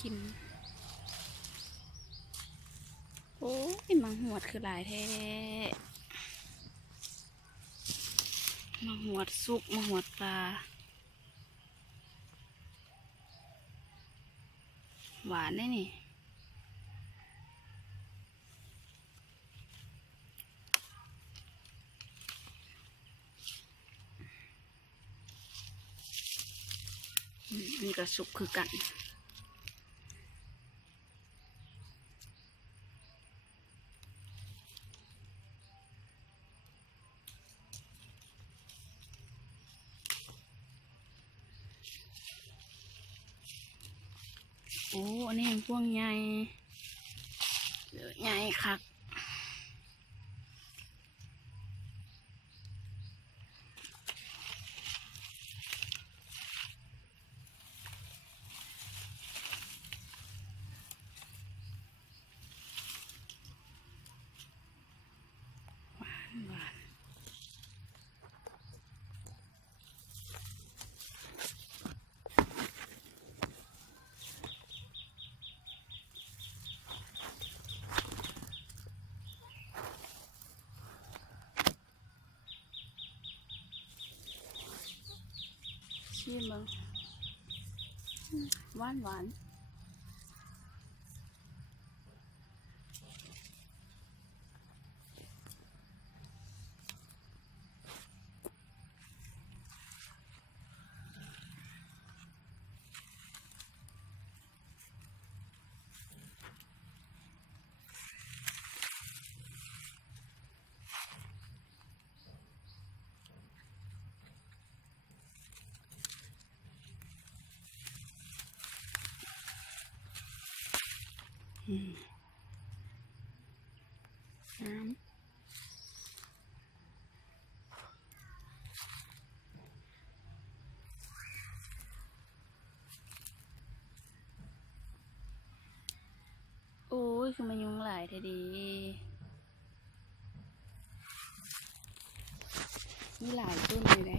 กินโอ้ยมังหวดคือหลายแท้มังหวดสุกมังหวดปลาหวานได้นี่นี่ก็สุกคือกันโอ้อันนี้ยังพวงใหญ่ใหญ่คักหวานชิมมั้งหวานน้ำโอ้ยคือมันยุงหลายทีดีมีหลายต้นเลยได้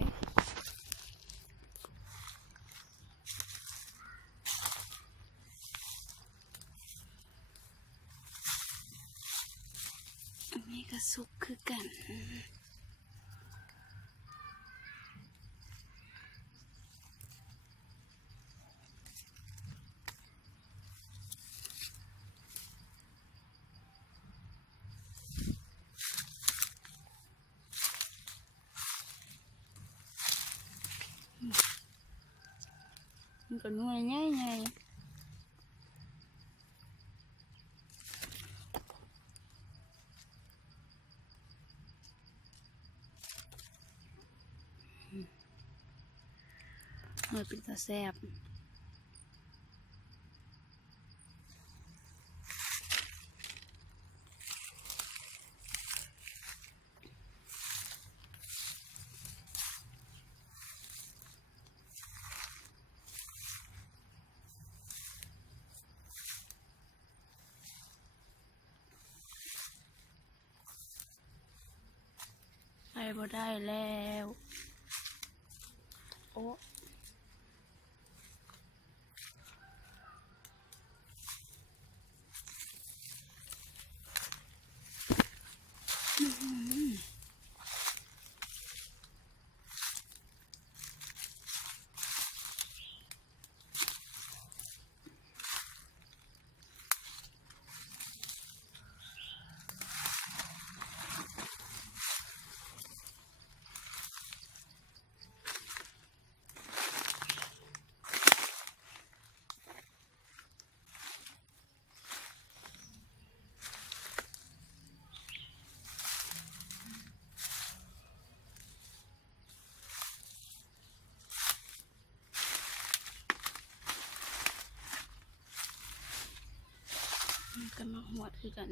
อันนี้ก็สุกคือกันมันก็น่วยใหญ่มันเป็นตาแซ่บไปบ่ได้แล้วโอ้กันมาหวดคือกัน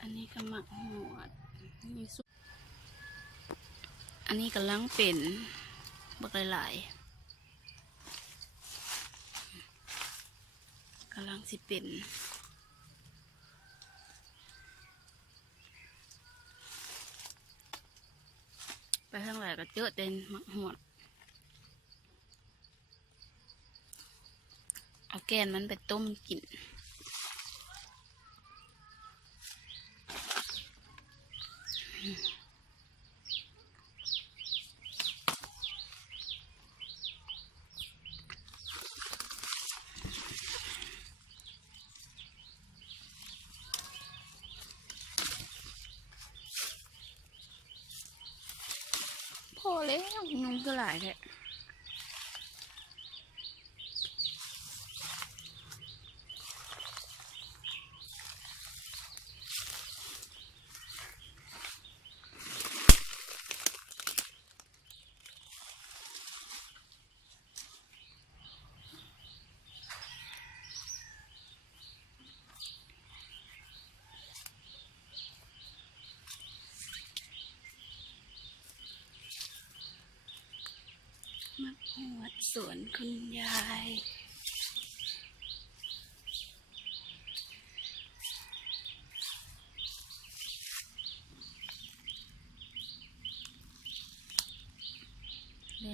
อันนี้ก็หมักหวดนี่สุกอันนี้กำลังเป็นบักหลายๆกำลังสิเป็น ทางไหนก็เจอเต็นหมักหวดเอาแกนมันไปต้มกินพอแล้วยุงก็หลายแท้มาหวดสวนคุณยาย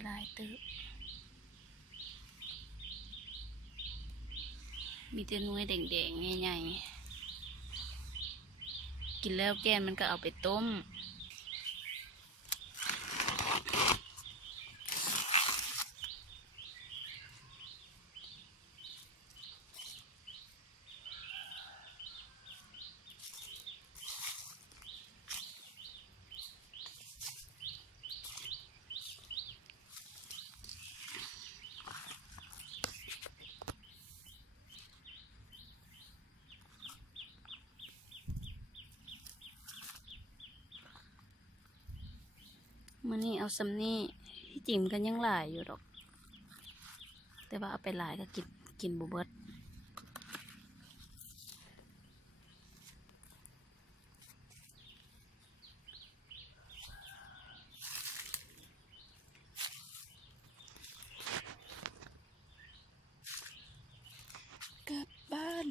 หลายตึกมีแต่หน่วยแดงๆใหญ่ๆกินแล้วแกนมันก็เอาไปต้มมื้อนี้เอาซำนี้ที่จริงมันก็ยังหลายอยู่ดอกแต่ว่าเอาไปหลายก็กินบ่เบิดกลับบ้าน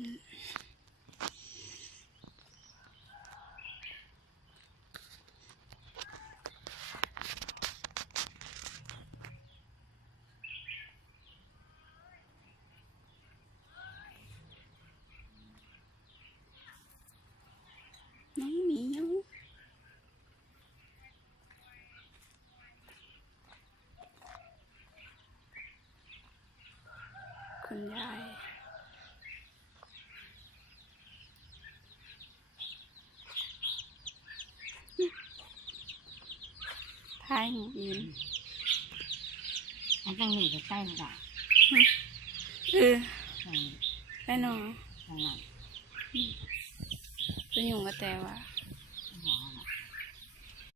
น้องเหมียวคุณยายทายหมูอื่นอันตั้งนี่จะใกล้หรือเปล่า ได้เนาะ ข้างหลัง จะยุ่งกับแต่ว่า